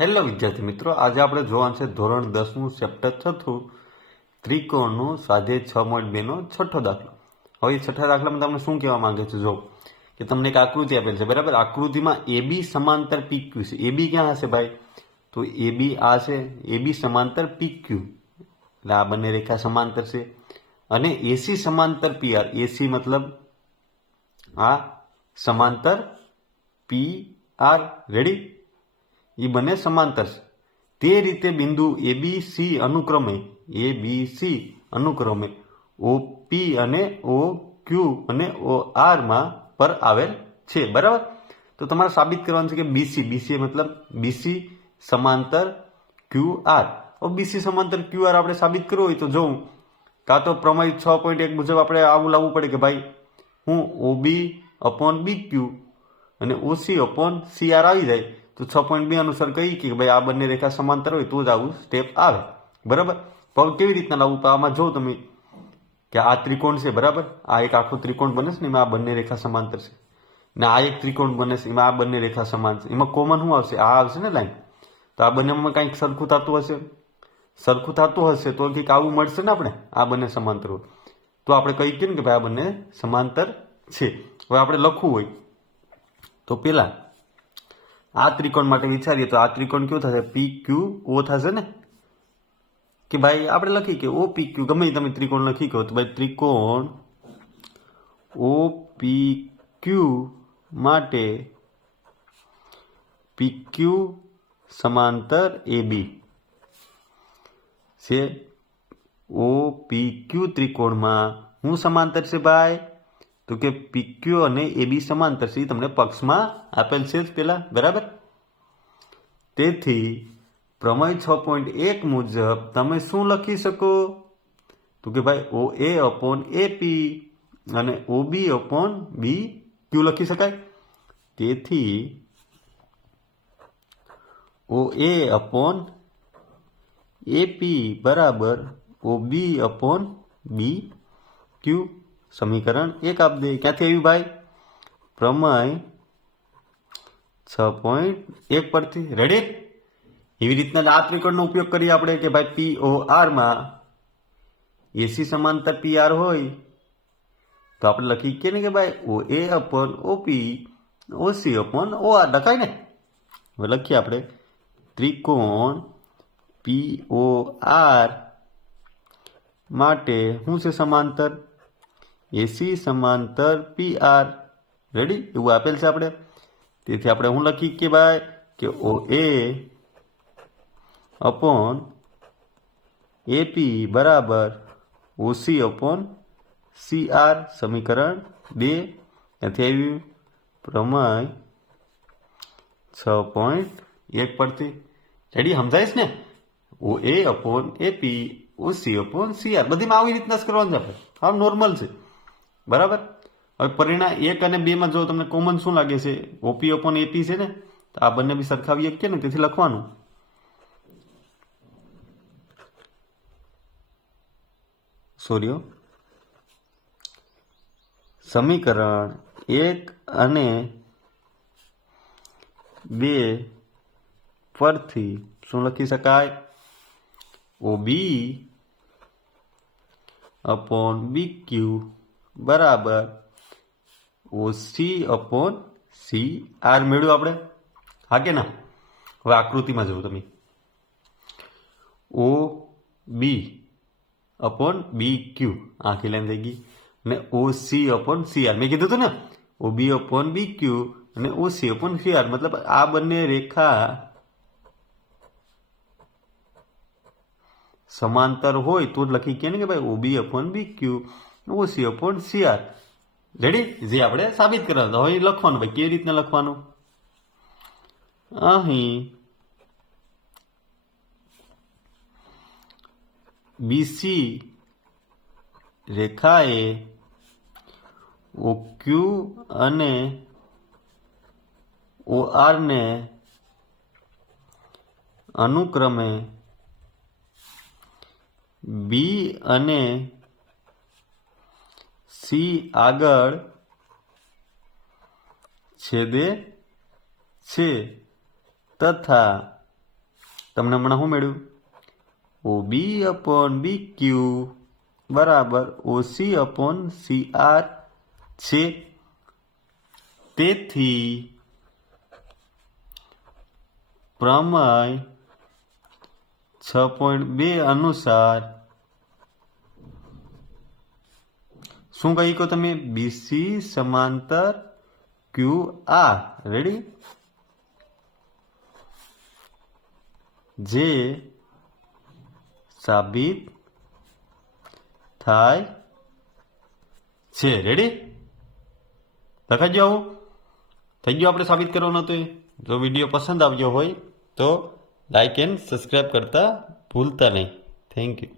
Hello વિદ્યાર્થી મિત્રો, આજે આપણે જોવાનું છે ધોરણ દસનું ચેપ્ટર છઠ્ઠું, ત્રિકોણનું સ્વાધ્યાય છ પોઈન્ટ બેનો છઠ્ઠો દાખલો. હવે છઠ્ઠા દાખલામાં તમને શું કહેવા માંગે છે? જો કે તમને એક આકૃતિ આપેલ છે, બરાબર? આકૃતિમાં એ બી સમાંતર પી ક્યુ છે. એ બી ક્યાં હશે ભાઈ? તો એ બી આ છે, એ બી સમાંતર પી ક્યુ. એટલે આ બંને રેખા સમાંતર છે. અને એસી સમાંતર પી આર. એસી મતલબ આ સમાંતર પી આર. રેડી એ બંને સમાંતર છે. તે રીતે બિંદુ એ બી સી અનુક્રમે, એ બી સી અનુક્રમે ઓ પી અને ઓ ક્યુ અને ઓ આરમાં પર આવેલ છે. બરાબર? તો તમારે સાબિત કરવાનું છે કે બીસી બીસી મતલબ બીસી સમાંતર ક્યુ આર. બીસી સમાંતર ક્યુ આર આપણે સાબિત કરવું હોય તો જોઉં. કાં તો પ્રમેય છ પોઈન્ટ એક મુજબ આપણે આવું લાવવું પડે કે ભાઈ હું ઓબી અપોન બી ક્યુ અને ઓસી અપોન સી આર આવી જાય. તો છ પોઈન્ટ બે અનુસાર કહી કે ભાઈ આ બંને રેખા સમાંતર હોય તો જ આવું સ્ટેપ આવે. બરાબર? પણ કેવી રીતના લાવવું? તો આમાં જો તમે કે આ ત્રિકોણ છે, બરાબર? આ એક આખો ત્રિકોણ બને છે ને એમાં આ બંને રેખા સમાંતર છે. ને આ એક ત્રિકોણ બને છે, એમાં આ બંને રેખા સમાન છે. એમાં કોમન શું આવશે? આ આવશે ને લાઈન તો આ બંનેમાં કંઈક સરખું થતું હશે. સરખું થતું હશે તો કંઈક આવું મળશે ને આપણે? આ બંને સમાંતર હોય. તો આપણે કહી કે ને કે ભાઈ આ બંને સમાંતર છે. હવે આપણે લખવું હોય. તો પેલા આ ત્રિકોણ માટે વિચારીએ તો આ ત્રિકોણ કયો થશે પી ક્યુ ઓ થશે ને કે ભાઈ આપણે લખી કે ઓ પી ક્યુ ગમે એ તમે ત્રિકોણ લખી કહો તો ભાઈ ત્રિકોણ ઓ પી ક્યુ માટે પી ક્યુ સમાંતર એ બી છે ઓ પી ક્યુ ત્રિકોણમાં હું સમાંતર છે ભાઈ તો કે પીક્યુ અને એ બી સમાંતર. છે તમને પક્ષમાં આપેલ છે જ પેલા. બરાબર? તેથી પ્રમેય છ પોઈન્ટ એક મુજબ તમે શું લખી શકો? તો કે ભાઈ ઓ એ અપોન એ પી અને ઓ બી અપોન બી ક્યુ લખી શકાય? તેથી ઓ એ અપોન એ પી બરાબર ઓ બી અપોન બી ક્યુ સમીકરણ એક આપ દે ક્યાંથી આવ્યું ભાઈ પ્રમેય છ પોઈન્ટ એક પરથી રેડી એવી રીતના આ ત્રિકોણનો ઉપયોગ કરીએ આપણે કે ભાઈ પી ઓ આરમાં એસી સમાંતર પી આર હોય, તો આપણે લખી કે ને કે ભાઈ O A upon O P O C upon O R લખાય ને? હવે લખીએ આપણે. ત્રિકોણ પી ઓ આર માટે શું છે સમાંતર? એસી સમાંતર પી આર. રેડી એવું આપેલ છે આપણે. તેથી આપણે હું લખી કે ભાઈ, કે ઓ એ અપોન એપી બરાબર ઓસી અપોન સી આર સમીકરણ બે. ત્યાંથી આવ્યું પ્રમેય છ પોઈન્ટ એક પરથી. રેડી સમજાઈશ ને? O A upon A P, O C upon C R. બધીમાં આવી રીતના જ કરવાનું છે આમ નોર્મલ છે. બરાબર? હવે પરિણામ એક અને બેમાં જો તમને કોમન શું લાગે છે? ઓપી ઓપોન એપી છે ને, તો આ બંને બી સરખાવીએ છે ને તેથી લખવાનું. સોરીઓ સમીકરણ એક અને બે પરથી શું લખી શકાય? ઓ બી અપોન બી ક્યુ બરાબર. O C upon C R મેળવ્યું આપણે. હા કે ના? હવે આકૃતિમાં જુઓ તમે. O B upon B Q. આખી લાઈન થઈ ગઈ. અને O C upon C R. મેં કીધું હતું ને? ઓ બી અપોન બી ક્યુ અને O C upon C R. મતલબ આ બંને રેખા સમાંતર હોય તો જ લખી કે ને કે ભાઈ O B upon B Q O C upon C R ready જે આપણે સાબિત કરવાનું હવે લખવાનું ભાઈ, કેવી રીતના લખવાનું? અહીં બીસી રેખાએ ઓ ક્યુ અને ઓ આરને અનુક્રમે બી અને સી આગળ છેદે છે. તથા તમને હમણાં શું મળ્યું? ઓ બી અપોન બી ક્યુ બરાબર ઓસી અપોન સી આર છે. તેથી પ્રમેય છ પોઈન્ટ બે અનુસાર શું કહી કહો તમે? બીસી સમાંતર ક્યુ આર રેડી જે સાબિત થાય છે. રેડી લખાઈ ગયો આવું થઈ ગયો આપણે સાબિત કરવાનો હતો. જો વીડિયો પસંદ આવ્યો હોય તો લાઈક એન્ડ સબસ્ક્રાઈબ કરતા ભૂલતા નહીં. Thank you